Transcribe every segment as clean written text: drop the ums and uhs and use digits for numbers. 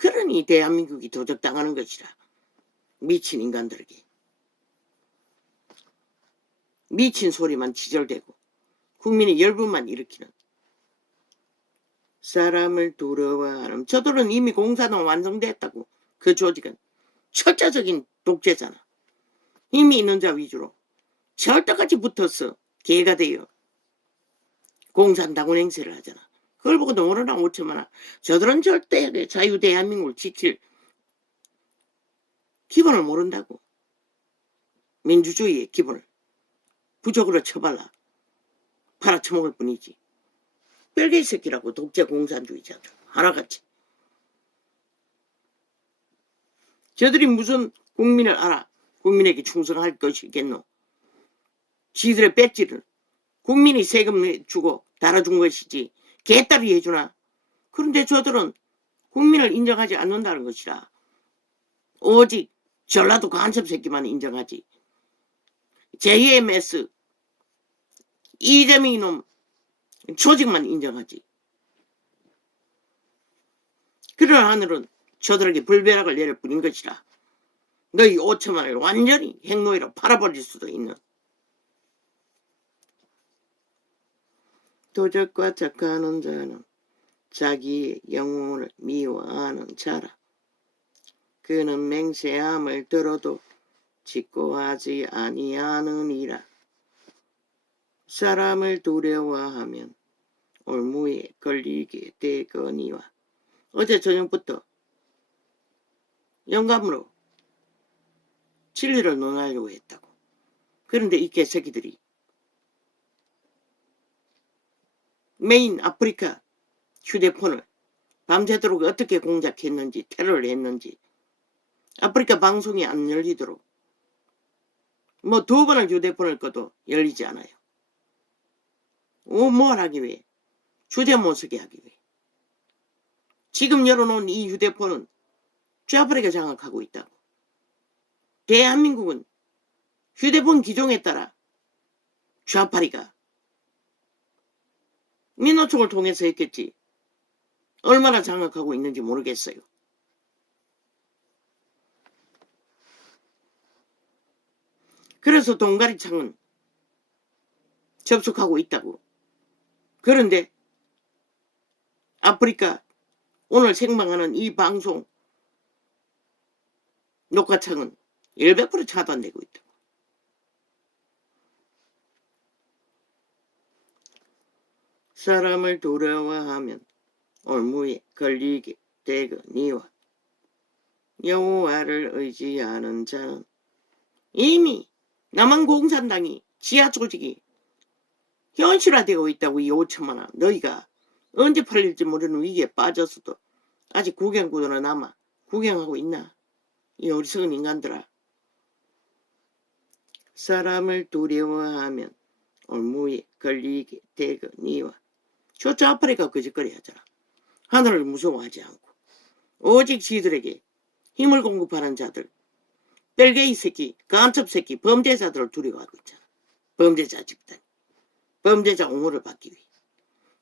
그러니 대한민국이 도적당하는 것이라. 미친 인간들에게. 미친 소리만 지절대고 국민의 열분만 일으키는 사람을 두려워하는. 저들은 이미 공산당 완성됐다고. 그 조직은 철자적인 독재잖아. 힘이 있는 자 위주로 절대까지 붙어서 개가 되어 공산당원 행세를 하잖아. 그걸 보고 노르나 5천만원. 저들은 절대 자유 대한민국을 지킬 기본을 모른다고. 민주주의의 기본을 부적으로 쳐발라 팔아쳐먹을 뿐이지. 별개의 새끼라고. 독재 공산주의자들 하나같이. 저들이 무슨 국민을 알아. 국민에게 충성할 것이겠노. 지들의 배지를 국민이 세금 주고 달아준 것이지 개딸이 해주나. 그런데 저들은 국민을 인정하지 않는다는 것이라. 오직 전라도 간첩 새끼만 인정하지. JMS 이재명 이놈 조직만 인정하지. 그런 하늘은 저들에게 불벼락을 내릴 뿐인 것이라. 너희 5천만을 완전히 행노예로 팔아버릴 수도 있는. 도적과 착하는 자는 자기의 영혼을 미워하는 자라. 그는 맹세함을 들어도 직고하지 아니하느니라. 사람을 두려워하면 올무에 걸리게 되거니와. 어제 저녁부터 영감으로 진리를 논하려고 했다고. 그런데 이 개새끼들이 메인 아프리카 휴대폰을 밤새도록 어떻게 공작했는지, 테러를 했는지, 아프리카 방송이 안 열리도록 뭐 2번을 휴대폰을 꺼도 열리지 않아요. 뭘 하기 위해? 주제 못 쓰게 하기 위해. 지금 열어놓은 이 휴대폰은 좌파리가 장악하고 있다고. 대한민국은 휴대폰 기종에 따라 좌파리가 민노총을 통해서 했겠지. 얼마나 장악하고 있는지 모르겠어요. 그래서 동가리창은 접속하고 있다고. 그런데 아프리카 오늘 생방하는 이 방송 녹화창은 100% 차단되고 있다고. 사람을 두려워하면 올무에 걸리게 되거니와. 여호와를 의지하는 자는 이미 남한 공산당이 지하 조직이 현실화되고 있다고. 이 5천만원 너희가 언제 팔릴지 모르는 위기에 빠져서도 아직 구경꾼으로 남아 구경하고 있나. 이 어리석은 인간들아. 사람을 두려워하면 올무에 걸리게 되거니와. 저 좌파리가 거짓거리 하잖아. 하늘을 무서워하지 않고 오직 지들에게 힘을 공급하는 자들, 뺄개이 새끼, 간첩 새끼, 범죄자들을 두려워하고 있잖아. 범죄자 집단, 범죄자 옹호를 받기 위해.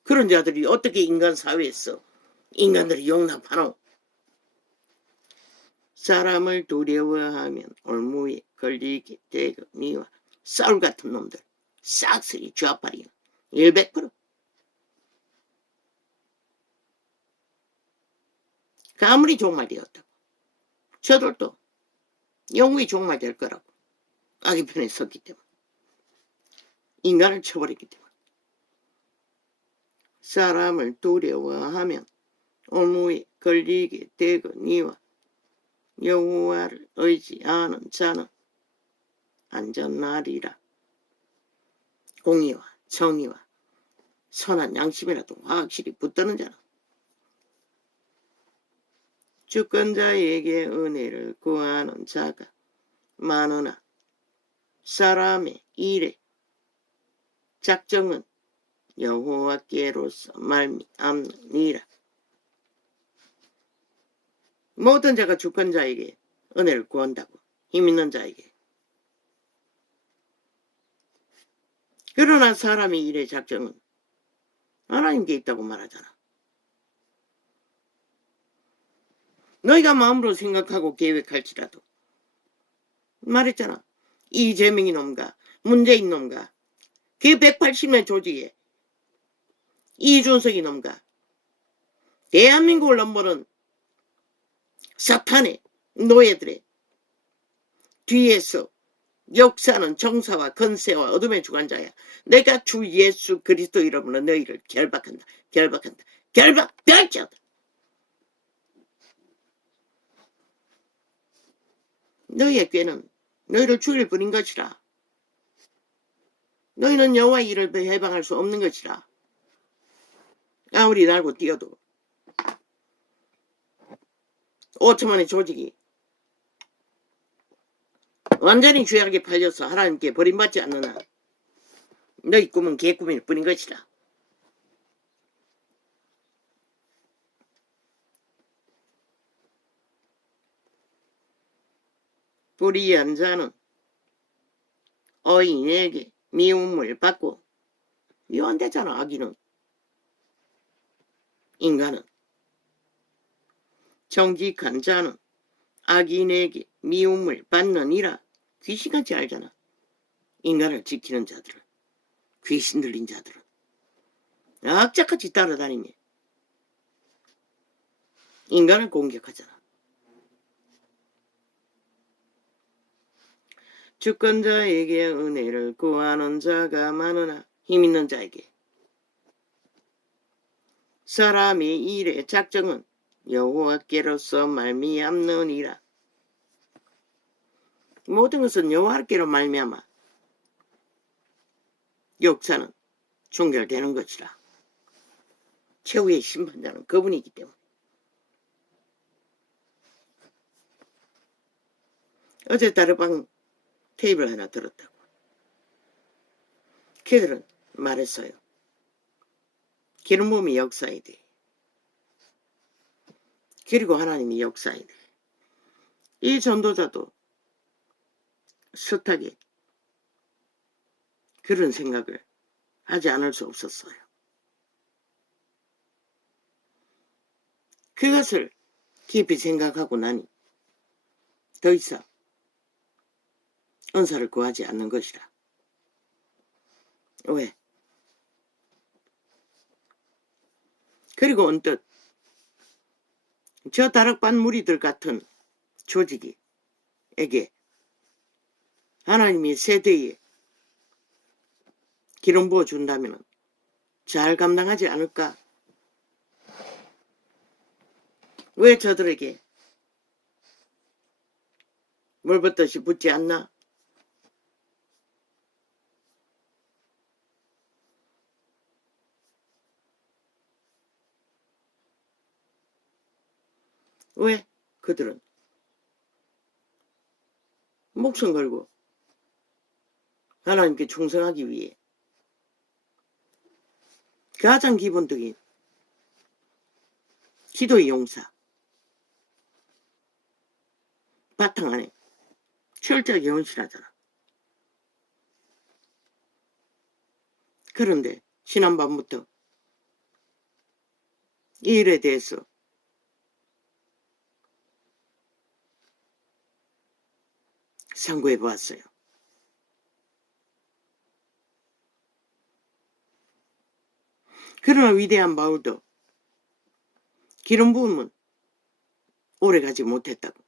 그런 자들이 어떻게 인간 사회에서 인간들이 용납하노. 사람을 두려워하면 올무에 걸리게 되거니와. 쌀 같은 놈들, 싹쓸이 좌파리야. 100%. 가물이 종말되었다고. 저들도 영웅이 종말될 거라고. 악의 편에 섰기 때문에. 인간을 쳐버렸기 때문에. 사람을 두려워하면 올무에 걸리게 되거니와. 여호와를 의지하는 자는 안전하리라. 공의와 정의와 선한 양심이라도 확실히 붙드는 자는 주권자에게 은혜를 구하는 자가 많으나 사람의 일의 작정은 여호와께로서 말미암느니라. 모든 자가 주권자에게 은혜를 구한다고. 힘있는 자에게. 그러나 사람의 일의 작정은 하나님께 있다고 말하잖아. 너희가 마음으로 생각하고 계획할지라도. 말했잖아. 이재명이 놈과 문재인 놈과 그 180명 조직에 이준석이 놈과 대한민국을 넘보는 사탄의 노예들의 뒤에서 역사는 정사와 건세와 어둠의 주관자야. 내가 주 예수 그리스도 이름으로 너희를 결박한다. 결박한다. 결박되었다. 너희의 꾀는 너희를 죽일 뿐인 것이라. 너희는 여호와의 일을 해방할 수 없는 것이라. 아무리 날고 뛰어도 5천만의 조직이 완전히 죄악에 팔려서 하나님께 버림받지 않는 한 너희 꿈은 개꿈일 뿐인 것이라. 불의한 자는 어인에게 미움을 받고, 미워한대잖아. 악인은, 인간은. 정직한 자는 악인에게 미움을 받느니라. 귀신같이 알잖아. 인간을 지키는 자들은, 귀신 들린 자들은 악착같이 따라다니며 인간을 공격하잖아. 주권자에게 은혜를 구하는 자가 많으나 힘있는 자에게 사람의 일의 작정은 여호와께로서 말미암느니라. 모든 것은 여호와께로 말미암아 역사는 종결되는 것이라. 최후의 심판자는 그분이기 때문에. 어제 다르방 테이블 하나 들었다고. 걔들은 말했어요. 기름 부음이 역사에 대해. 그리고 하나님이 역사에 대해. 이 전도자도 숱하게 그런 생각을 하지 않을 수 없었어요. 그것을 깊이 생각하고 나니 더 이상 은사를 구하지 않는 것이라. 왜? 그리고 언뜻 저 다락반 무리들 같은 조직에게 하나님이 세대에 기름 부어준다면 잘 감당하지 않을까? 왜 저들에게 물 붓듯이 붓지 않나? 왜 그들은 목숨 걸고 하나님께 충성하기 위해 가장 기본적인 기도의 용사 바탕 안에 철저하게 헌신하잖아. 그런데 지난밤부터 이 일에 대해서 상고해 보았어요. 그러나 위대한 바울도 기름 부음은 오래가지 못했다고.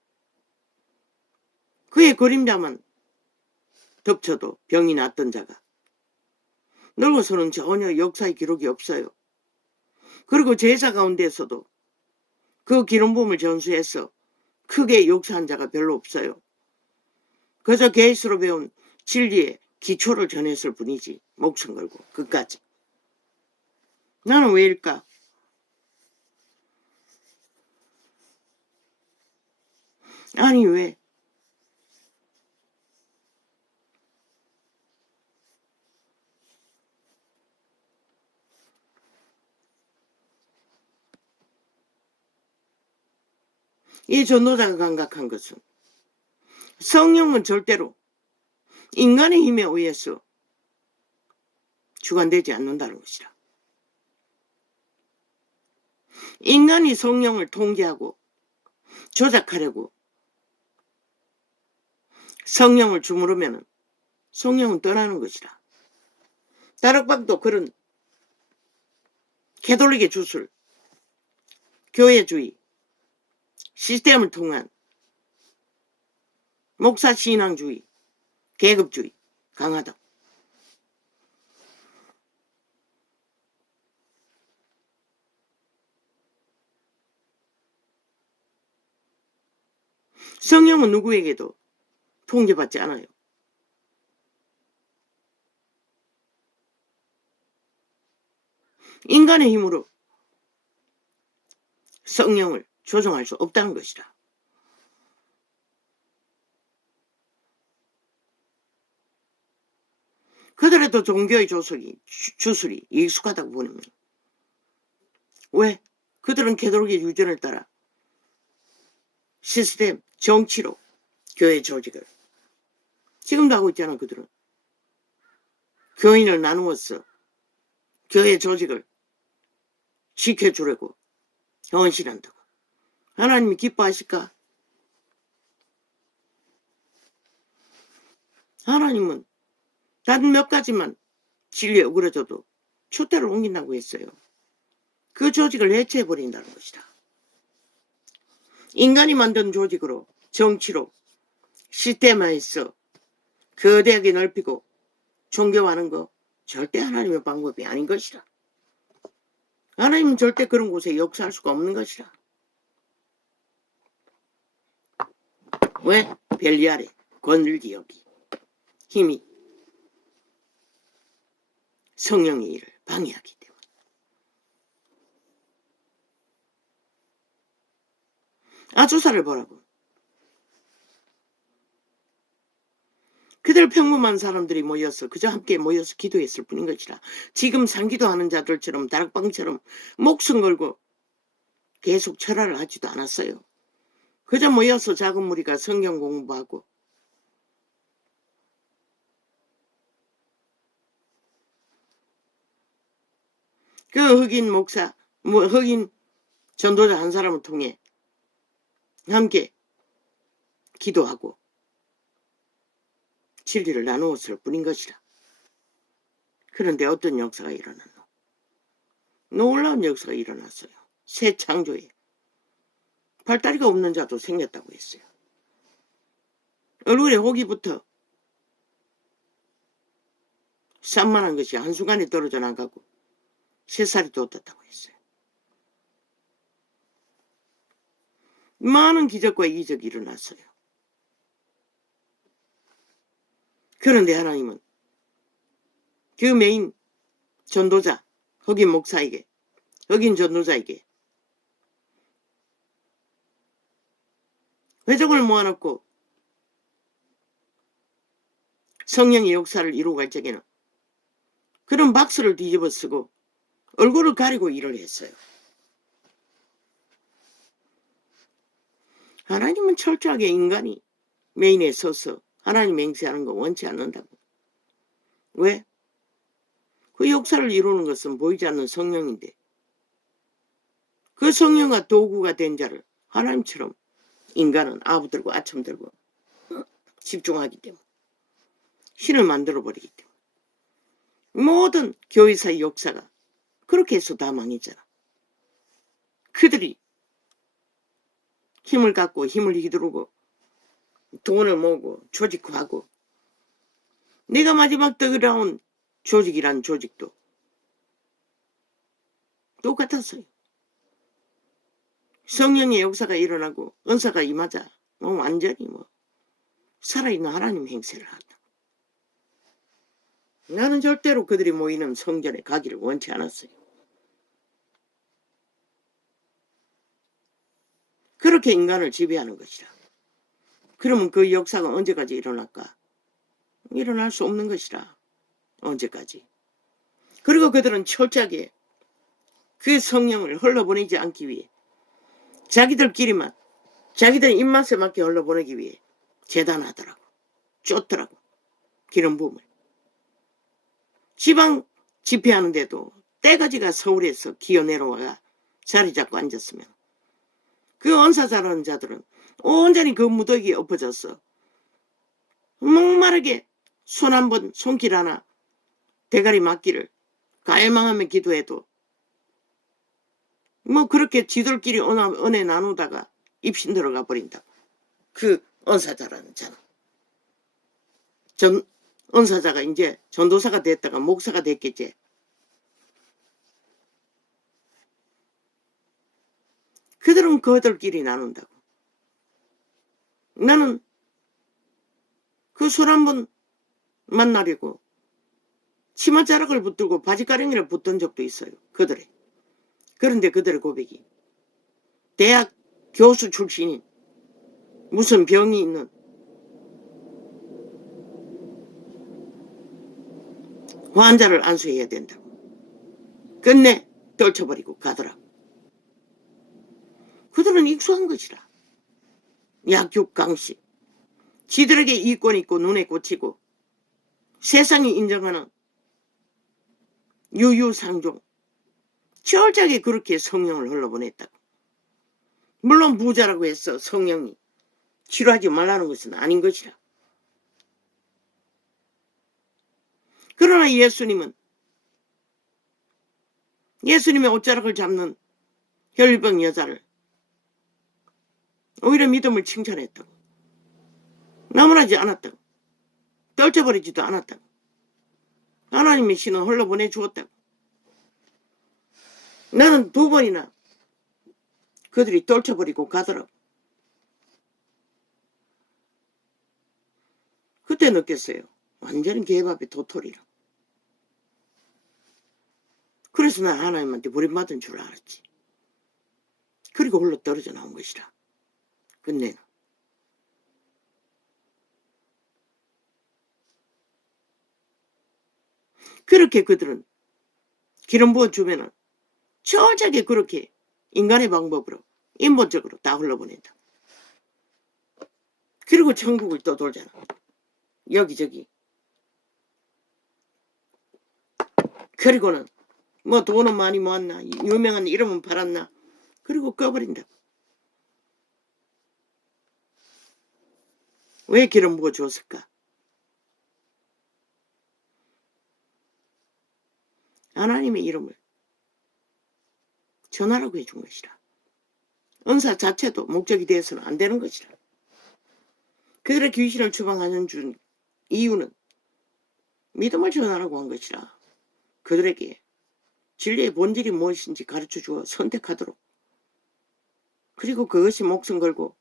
그의 그림자만 덮쳐도 병이 났던 자가 늙어서는 전혀 역사의 기록이 없어요. 그리고 제자 가운데서도 그 기름 부음을 전수해서 크게 역사한 자가 별로 없어요. 그저 게이스로 배운 진리의 기초를 전했을 뿐이지. 목숨 걸고 끝까지. 나는 왜일까? 아니 왜? 이 전도자가 감각한 것은 성령은 절대로 인간의 힘에 의해서 주관되지 않는다는 것이라. 인간이 성령을 통제하고 조작하려고 성령을 주무르면 성령은 떠나는 것이라. 다락방도 그런 캐톨릭의 주술, 교회주의, 시스템을 통한 목사 신앙주의, 계급주의 강하다. 성령은 누구에게도 통제받지 않아요. 인간의 힘으로 성령을 조종할 수 없다는 것이다. 그들에도 종교의 주술이 익숙하다고 보면 왜? 그들은 캐톨릭의 유전을 따라 시스템, 정치로 교회 조직을 지금도 하고 있잖아. 그들은 교인을 나누어서 교회 조직을 지켜주려고 헌신한다고. 하나님이 기뻐하실까? 하나님은 단 몇 가지만 진리에 어그러져도 초대를 옮긴다고 했어요. 그 조직을 해체해버린다는 것이다. 인간이 만든 조직으로 정치로 시스템화해서 거대하게 넓히고 종교화하는 거 절대 하나님의 방법이 아닌 것이다. 하나님은 절대 그런 곳에 역사할 수가 없는 것이다. 왜? 벨리알의 권율기역이 힘이 성령의 일을 방해하기 때문에. 아주사를 보라고. 그들 평범한 사람들이 모여서 그저 함께 모여서 기도했을 뿐인 것이라. 지금 상기도하는 자들처럼 다락방처럼 목숨 걸고 계속 철화를 하지도 않았어요. 그저 모여서 작은 무리가 성경 공부하고 그 흑인 목사, 흑인 전도자 한 사람을 통해 함께 기도하고 진리를 나누었을 뿐인 것이라. 그런데 어떤 역사가 일어났노? 놀라운 역사가 일어났어요. 새 창조에 발다리가 없는 자도 생겼다고 했어요. 얼굴에 호기부터 산만한 것이 한순간에 떨어져 나가고 새살이 돋았다고 했어요. 많은 기적과 이적이 일어났어요. 그런데 하나님은 그 메인 전도자, 흑인 목사에게, 흑인 전도자에게 회족을 모아놓고 성령의 역사를 이루어갈 적에는 그런 박스를 뒤집어 쓰고 얼굴을 가리고 일을 했어요. 하나님은 철저하게 인간이 메인에 서서 하나님 맹세하는 거 원치 않는다고. 왜? 그 역사를 이루는 것은 보이지 않는 성령인데 그 성령과 도구가 된 자를 하나님처럼 인간은 아부들고 아첨들고 집중하기 때문에 신을 만들어버리기 때문에 모든 교회사의 역사가 그렇게 해서 다 망했잖아. 그들이 힘을 갖고 힘을 휘두르고 돈을 모으고 조직화하고 내가 마지막 떠나온 조직이란 조직도 똑같았어요. 성령의 역사가 일어나고 은사가 임하자 완전히 살아있는 하나님 행세를 한다. 나는 절대로 그들이 모이는 성전에 가기를 원치 않았어요. 그렇게 인간을 지배하는 것이라. 그러면 그 역사가 언제까지 일어날까? 일어날 수 없는 것이라. 언제까지? 그리고 그들은 철저하게 그 성령을 흘러보내지 않기 위해 자기들끼리만 자기들 입맛에 맞게 흘러보내기 위해 재단하더라고. 쫓더라고. 기름 부음을. 지방 집회하는데도 때가지가 서울에서 기어 내려와가 자리 잡고 앉았으면 그 은사 잘하는 자들은 온전히 그 무더기에 엎어졌어. 목마르게 손 한 번, 손길 하나, 대가리 맞기를 갈망하며 기도해도 뭐 그렇게 지들끼리 은혜 나누다가 입신 들어가 버린다고. 그 은사 잘하는 자는. 은사자가 이제 전도사가 됐다가 목사가 됐겠지. 그들은 그들끼리 나눈다고. 나는 그 술 한 번 만나려고 치마자락을 붙들고 바지가랭이를 붙던 적도 있어요. 그들의. 그런데 그들의 고백이 대학 교수 출신인 무슨 병이 있는 환자를 안수해야 된다고. 끝내 떨쳐버리고 가더라. 그들은 익숙한 것이라. 약육강식. 지들에게 이권 있고 눈에 꽂히고 세상이 인정하는 유유상종. 철저하게 그렇게 성령을 흘러보냈다고. 물론 부자라고 해서 성령이 치료하지 말라는 것은 아닌 것이라. 그러나 예수님의 옷자락을 잡는 혈병 여자를 오히려 믿음을 칭찬했다고. 나무라지 않았다고. 떨쳐버리지도 않았다고. 하나님의 신은 흘러보내 주었다고. 나는 2번이나 그들이 떨쳐버리고 가더라고. 그때 느꼈어요. 완전히 개밥의 도토리라. 그래서 난 하나님한테 버림받은 줄 알았지. 그리고 홀로 떨어져 나온 것이라. 끝내는. 그렇게 그들은 기름 부어주면은 철저하게 그렇게 인간의 방법으로 인본적으로 다 흘러보낸다. 그리고 천국을 떠돌잖아. 여기저기. 그리고는 뭐 돈은 많이 모았나, 유명한 이름은 팔았나, 그리고 꺼버린다. 왜 기름 부어주었을까? 하나님의 이름을 전하라고 해준 것이라. 은사 자체도 목적이 되어서는 안 되는 것이라. 그들의 귀신을 추방하는 준 이유는 믿음을 전하라고 한 것이라. 그들에게 진리의 본질이 무엇인지 가르쳐주어 선택하도록. 그리고 그것이 목숨 걸고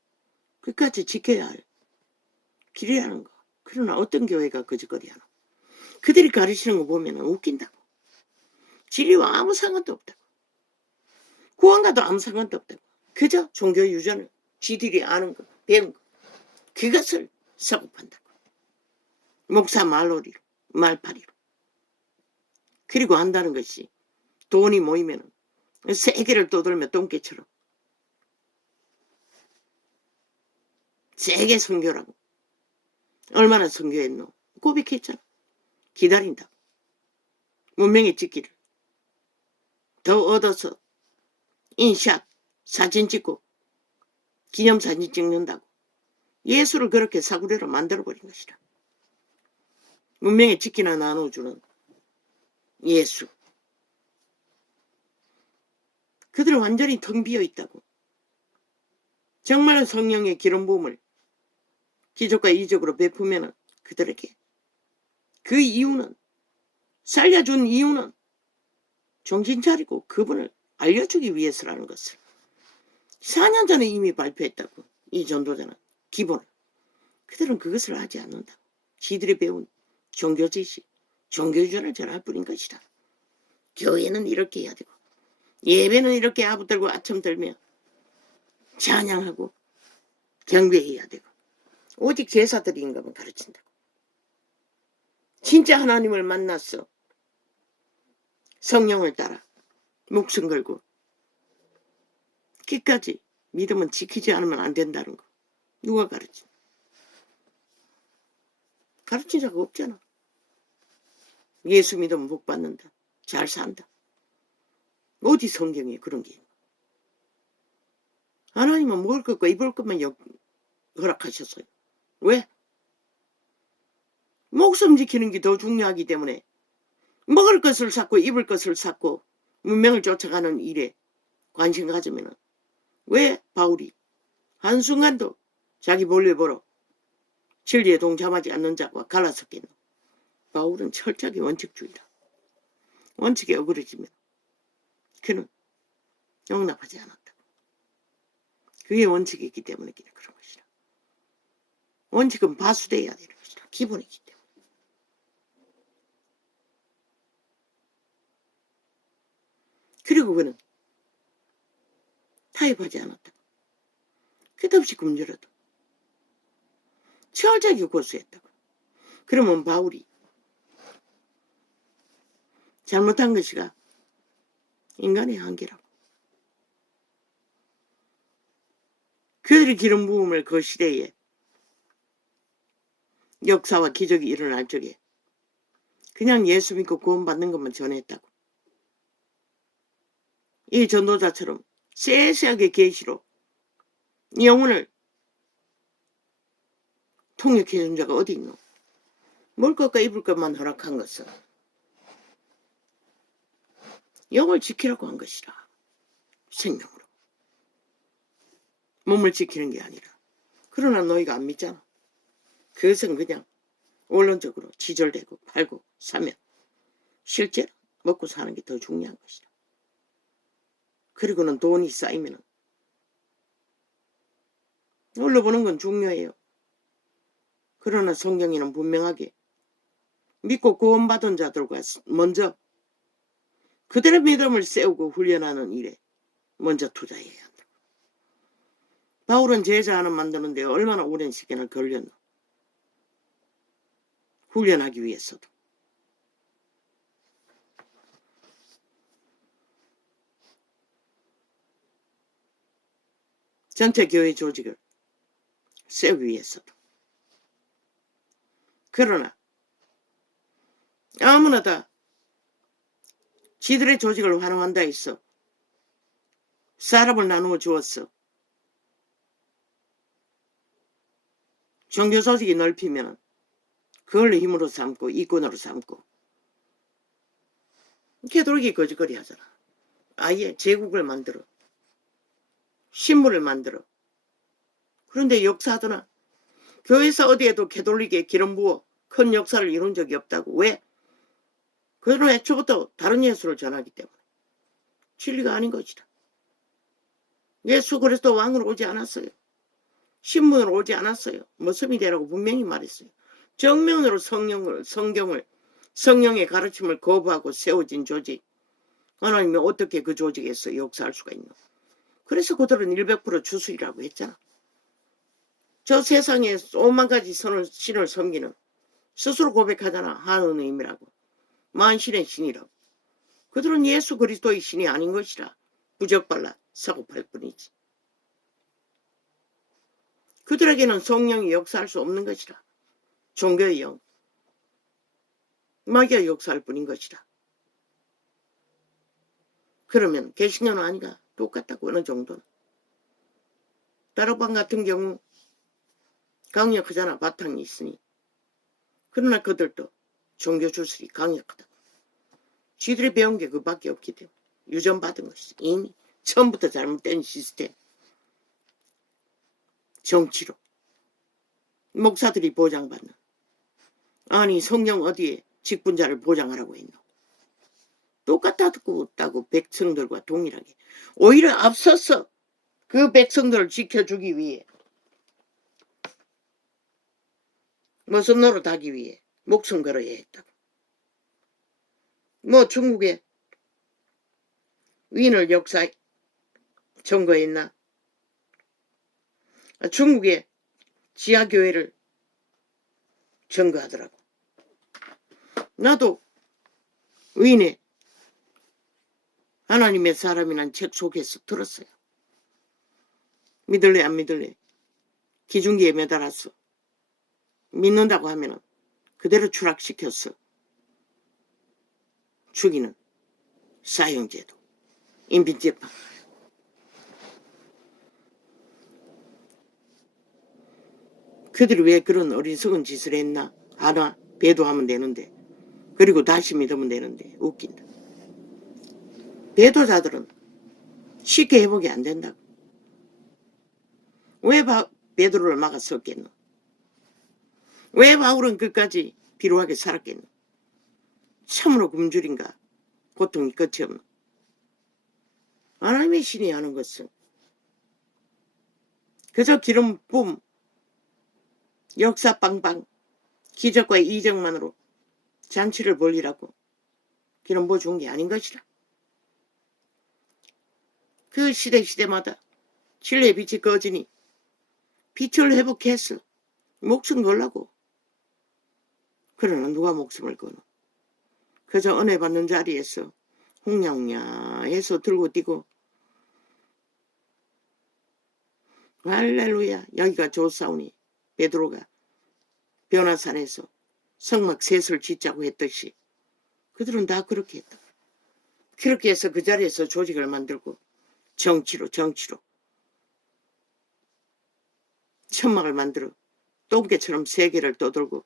끝까지 지켜야 할 길이라는 거. 그러나 어떤 교회가 거짓거리 하나. 그들이 가르치는 거 보면 웃긴다고. 진리와 아무 상관도 없다고. 구원과도 아무 상관도 없다고. 그저 종교 유전을 지들이 아는 거, 배운 거. 그것을 사고판다고. 목사 말놀이로, 말파리로. 그리고 한다는 것이 돈이 모이면 세계를 떠돌며 똥개처럼 세계 선교라고. 얼마나 선교했노? 고백했잖아. 기다린다. 문명의 찍기를 더 얻어서 인샷 사진 찍고 기념사진 찍는다고. 예수를 그렇게 사구려로 만들어버린 것이라. 문명의 찍기나 나눠주는 예수. 그들은 완전히 텅 비어있다고. 정말로 성령의 기름 부음을 기적과 이적으로 베푸면 그들에게 그 이유는, 살려준 이유는 정신 차리고 그분을 알려주기 위해서라는 것을 4년 전에 이미 발표했다고. 이 전도자는 기본을. 그들은 그것을 하지 않는다. 지들이 배운 종교 지식, 종교 유전을 전할 뿐인 것이다. 교회는 이렇게 해야 되고 예배는 이렇게 아부들고 아첨 들며 찬양하고 경배해야 되고 오직 제사들인 것만 가르친다고. 진짜 하나님을 만났어. 성령을 따라 목숨 걸고 끝까지 믿음은 지키지 않으면 안 된다는 거. 누가 가르친? 가르친 자가 없잖아. 예수 믿으면 복 받는다. 잘 산다. 어디 성경에 그런 게 있나? 하나님은 먹을 것과 입을 것만 허락하셨어요. 왜? 목숨 지키는 게 더 중요하기 때문에 먹을 것을 찾고 입을 것을 찾고 문명을 쫓아가는 일에 관심 가지면은 왜 바울이 한순간도 자기 볼일 보러 진리에 동참하지 않는 자와 갈라섰겠노? 바울은 철저하게 원칙주의다. 원칙에 어그러지면 그는 용납하지 않았다. 그게 원칙이 있기 때문에 그런 것이다. 원칙은 바수돼야 되는 것이다. 기본이기 때문에. 그리고 그는 타협하지 않았다. 끝없이 굶주려도 철저하게 고수했다고. 그러면 바울이 잘못한 것이가 인간의 한계라고. 그들의 기름 부음을 그 시대에 역사와 기적이 일어날 적에 그냥 예수 믿고 구원받는 것만 전했다고. 이 전도자처럼 세세하게 계시로 영혼을 통역해준 자가 어디 있노? 먹을 것과 입을 것만 허락한 것은 영을 지키라고 한 것이라. 생명으로. 몸을 지키는 게 아니라. 그러나 너희가 안 믿잖아. 그것은 그냥 원론적으로 지절되고 팔고 사면 실제로 먹고 사는 게 더 중요한 것이다. 그리고는 돈이 쌓이면은 올려보는 건 중요해요. 그러나 성경에는 분명하게 믿고 구원받은 자들과 먼저 그들의 믿음을 세우고 훈련하는 일에 먼저 투자해야 한다. 바울은 제자 하나 만드는데 얼마나 오랜 시간을 걸렸노? 훈련하기 위해서도. 전체 교회 조직을 세우기 위해서도. 그러나 아무나 다 지들의 조직을 환호한다 했어. 사람을 나누어 주었어. 종교 조직이 넓히면 그걸 힘으로 삼고 이권으로 삼고 개돌기 거짓거리 하잖아. 아예 제국을 만들어. 신물을 만들어. 그런데 역사하더나 교회에서 어디에도 개돌리게 기름 부어 큰 역사를 이룬 적이 없다고. 왜? 그들은 애초부터 다른 예수를 전하기 때문에. 진리가 아닌 것이다. 예수 그리스도 왕으로 오지 않았어요. 신문으로 오지 않았어요. 모습이 되라고 분명히 말했어요. 정면으로 성령의 가르침을 거부하고 세워진 조직. 하나님이 어떻게 그 조직에서 역사할 수가 있노? 그래서 그들은 100% 주술이라고 했잖아. 저 세상에 오만 가지 신을 섬기는 스스로 고백하잖아. 하는 의미라고. 만신의 신이라고. 그들은 예수 그리스도의 신이 아닌 것이라 부적발라 사고팔 뿐이지. 그들에게는 성령이 역사할 수 없는 것이라. 종교의 영. 마귀가 역사할 뿐인 것이라. 그러면 개신교는 아니가 똑같다고 어느 정도는. 다락방 같은 경우 강력하잖아. 바탕이 있으니. 그러나 그들도 종교 주술이 강력하다. 쥐들이 배운 게 그밖에 없기 때문에 유전받은 것이 이미 처음부터 잘못된 시스템. 정치로 목사들이 보장받는. 아니 성령 어디에 직분자를 보장하라고 했노? 똑같다고 백성들과 동일하게 오히려 앞서서 그 백성들을 지켜주기 위해 무슨 노릇하기 위해 목숨 걸어야 했다고. 뭐 중국의 위인을 역사에 점거했나? 중국의 지하교회를 점거하더라고. 나도 위인의 하나님의 사람이란 책 속에서 들었어요. 믿을래 안 믿을래? 기중기에 매달았어. 믿는다고 하면 그대로 추락시켰어. 죽이는 사형제도, 인빈재판. 그들이 왜 그런 어리석은 짓을 했나? 하나 배도하면 되는데, 그리고 다시 믿으면 되는데. 웃긴다. 배도자들은 쉽게 회복이 안 된다고. 왜 베드로를 막았었겠노? 왜 바울은 끝까지 비루하게 살았겠노? 참으로 굶주린가 고통이 끝이 없노? 하나님의 신이 하는 것은 그저 기름 뿜, 역사 빵빵, 기적과 이적만으로 잔치를 벌리라고 기름 부어준 게 아닌 것이라. 그 시대마다 진리의 빛이 꺼지니 빛을 회복했어. 목숨 걸라고. 그러나 누가 목숨을 거노? 그저 은혜 받는 자리에서 홍냐홍냐 해서 들고 뛰고 할렐루야 여기가 좋사오니 베드로가 변화산에서 성막 셋을 짓자고 했듯이 그들은 다 그렇게 했다. 그렇게 해서 그 자리에서 조직을 만들고 정치로 천막을 만들어 똥개처럼 세계를 떠돌고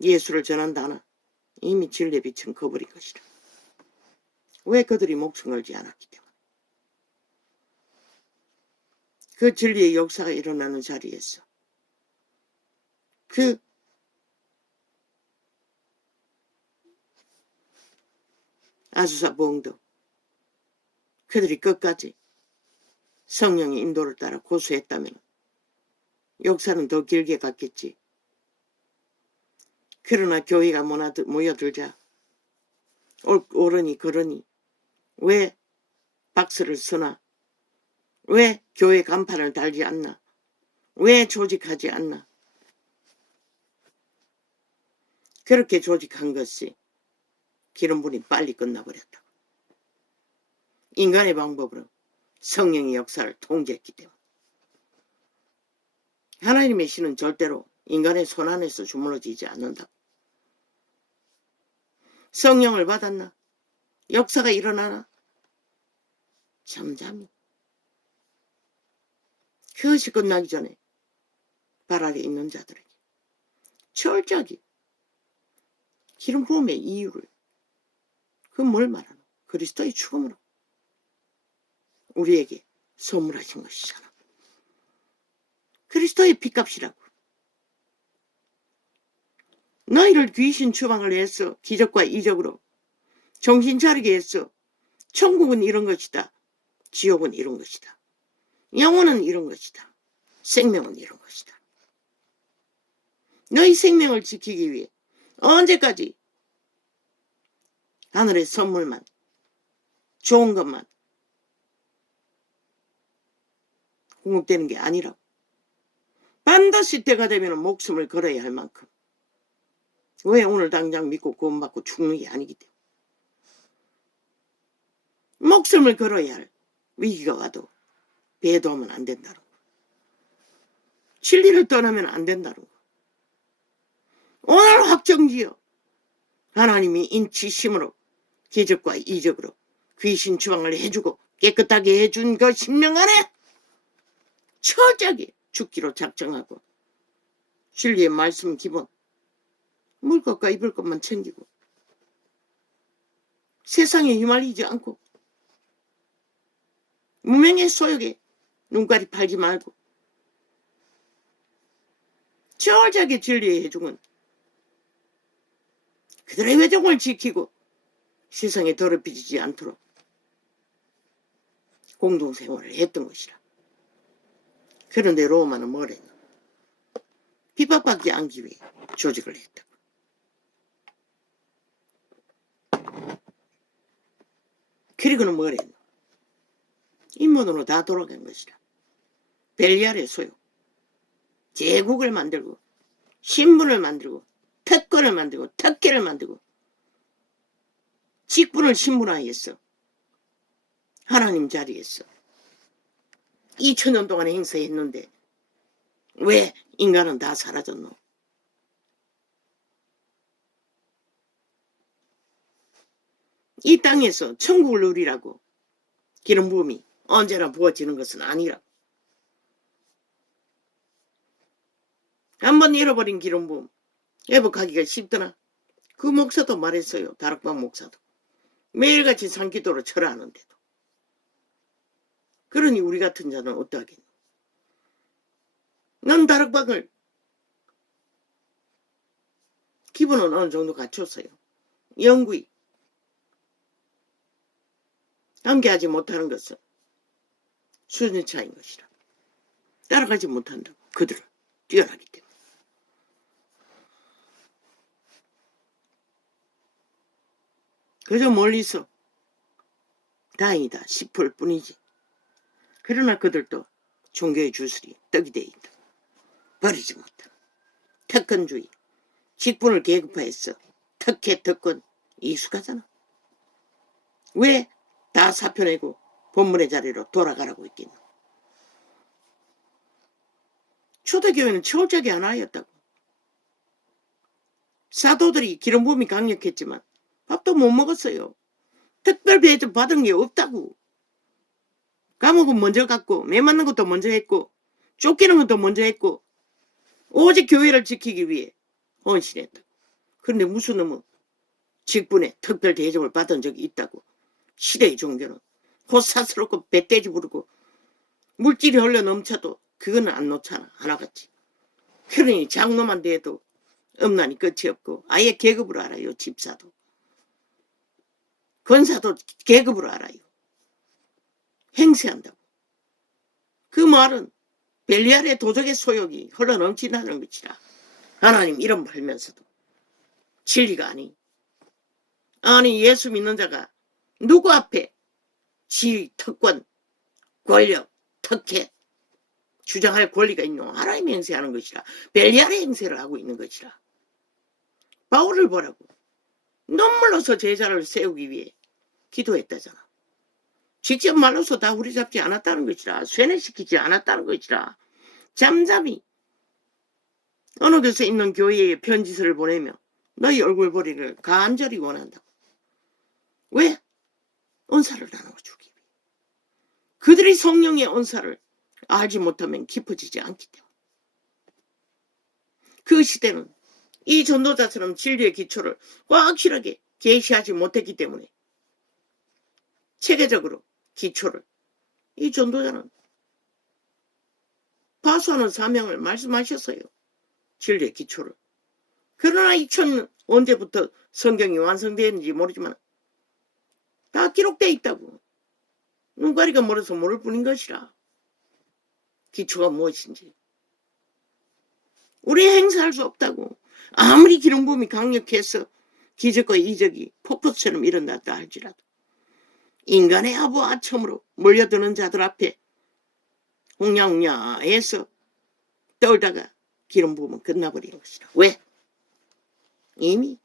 예수를 전한다나 이미 진리의 빛은 거버린 것이라. 왜 그들이 목숨 걸지 않았기 때문에. 그 진리의 역사가 일어나는 자리에서 그 아수사 부흥도 그들이 끝까지 성령의 인도를 따라 고수했다면 역사는 더 길게 갔겠지. 그러나 교회가 모여들자 옳으니 그러니 왜 박수를 쓰나? 왜 교회 간판을 달지 않나? 왜 조직하지 않나? 그렇게 조직한 것이 기름분이 빨리 끝나버렸다. 인간의 방법으로 성령의 역사를 통제했기 때문에. 하나님의 신은 절대로 인간의 손 안에서 주물러지지 않는다. 성령을 받았나? 역사가 일어나나? 잠잠히. 그것이 끝나기 전에 발 아래 있는 자들에게 철저하게 기름 부음의 이유를 그건 뭘 말하노? 그리스도의 죽음으로 우리에게 선물하신 것이잖아. 그리스도의 핏값이라고. 너희를 귀신 추방을 해서 기적과 이적으로 정신 차리게 해서 천국은 이런 것이다. 지옥은 이런 것이다. 영혼은 이런 것이다. 생명은 이런 것이다. 너희 생명을 지키기 위해 언제까지 하늘의 선물만 좋은 것만 공급되는 게 아니라고. 반드시 때가 되면 목숨을 걸어야 할 만큼. 왜 오늘 당장 믿고 구원받고 죽는 게 아니기 때문에. 목숨을 걸어야 할 위기가 와도 배도하면 안 된다는 거. 진리를 떠나면 안 된다는 거. 오늘 확정지어 하나님이 인치심으로 기적과 이적으로 귀신 추방을 해주고 깨끗하게 해준 그 신명 안에 철저하게 죽기로 작정하고 진리의 말씀 기본 먹을 것과 입을 것만 챙기고 세상에 휘말리지 않고 무명의 소욕에 눈깔이 팔지 말고 철저하게 진리의 해중은 그들의 외종을 지키고 세상에 더럽히지 않도록 공동생활을 했던 것이라. 그런데 로마는 뭘 했나? 비박받지 않기 위해 조직을 했다고. 그리고는 뭘 했나? 인문으로 다 돌아간 것이라. 벨리알의 소욕, 제국을 만들고 신분을 만들고 특권을 만들고 특혜를 만들고 직분을 신분화했어. 하나님 자리에서 2000년 동안 행사했는데 왜 인간은 다 사라졌노? 이 땅에서 천국을 누리라고 기름 부음이 언제나 부어지는 것은 아니라. 한번 잃어버린 기름 부음 회복하기가 쉽더나. 그 목사도 말했어요. 다락방 목사도. 매일같이 산기도로 절하는데도. 그러니 우리 같은 자는 어떠하겠노? 넌 다락방을 기본은 어느 정도 갖췄어요. 영구히 함께하지 못하는 것은 수준 차이인 것이라. 따라가지 못한다고. 그들은 뛰어나기 때문에. 그저 멀리서 다행이다 싶을 뿐이지. 그러나 그들도 종교의 주술이 떡이 돼 있다. 버리지 못한 특권주의, 직분을 계급화해서 특혜 특권 이수가잖아. 왜 다 사표내고 본문의 자리로 돌아가라고 했겠노? 초대교회는 철저하게 하나였다고. 사도들이 기름 부음이 강력했지만 밥도 못 먹었어요. 특별 배정 받은 게 없다고. 감옥은 먼저 갔고 매 맞는 것도 먼저 했고 쫓기는 것도 먼저 했고 오직 교회를 지키기 위해 헌신했다. 그런데 무슨 놈은 직분에 특별 대접을 받은 적이 있다고. 시대의 종교는 호사스럽고 배떼지 부르고 물질이 흘러 넘쳐도 그거는 안 놓잖아. 하나같이. 그러니 장로만 돼도 음란이 끝이 없고 아예 계급으로 알아요. 집사도. 권사도 계급으로 알아요. 행세한다고. 그 말은 벨리알의 도적의 소욕이 흘러 넘친다는 것이라. 하나님 이름 팔면서도 진리가 아니 예수 믿는 자가 누구 앞에 지위, 특권, 권력, 특혜 주장할 권리가 있노? 하나님이 행세하는 것이라. 벨리알의 행세를 하고 있는 것이라. 바울을 보라고. 눈물로서 제자를 세우기 위해 기도했다잖아. 직접 말로서 다 우리잡지 않았다는 것이라. 쇠뇌시키지 않았다는 것이라. 잠잠히 어느 곳에 있는 교회에 편지서를 보내며 너희 얼굴 보리를 간절히 원한다고. 왜? 은사를 나눠주기 위해. 그들이 성령의 은사를 알지 못하면 깊어지지 않기 때문에. 그 시대는 이 전도자처럼 진리의 기초를 확실하게 계시하지 못했기 때문에 체계적으로 기초를 이 전도자는 파수하는 사명을 말씀하셨어요. 진리의 기초를. 그러나 2000 언제부터 성경이 완성되었는지 모르지만 다 기록되어 있다고. 눈가리가 멀어서 모를 뿐인 것이라. 기초가 무엇인지. 우리 행사할 수 없다고. 아무리 기름 부음이 강력해서 기적과 이적이 폭포처럼 일어났다 할지라도 인간의 아부 아첨으로 몰려드는 자들 앞에 홍냐홍냐 해서 떨다가 기름 부음은 끝나버리는 것이라. 왜? 이미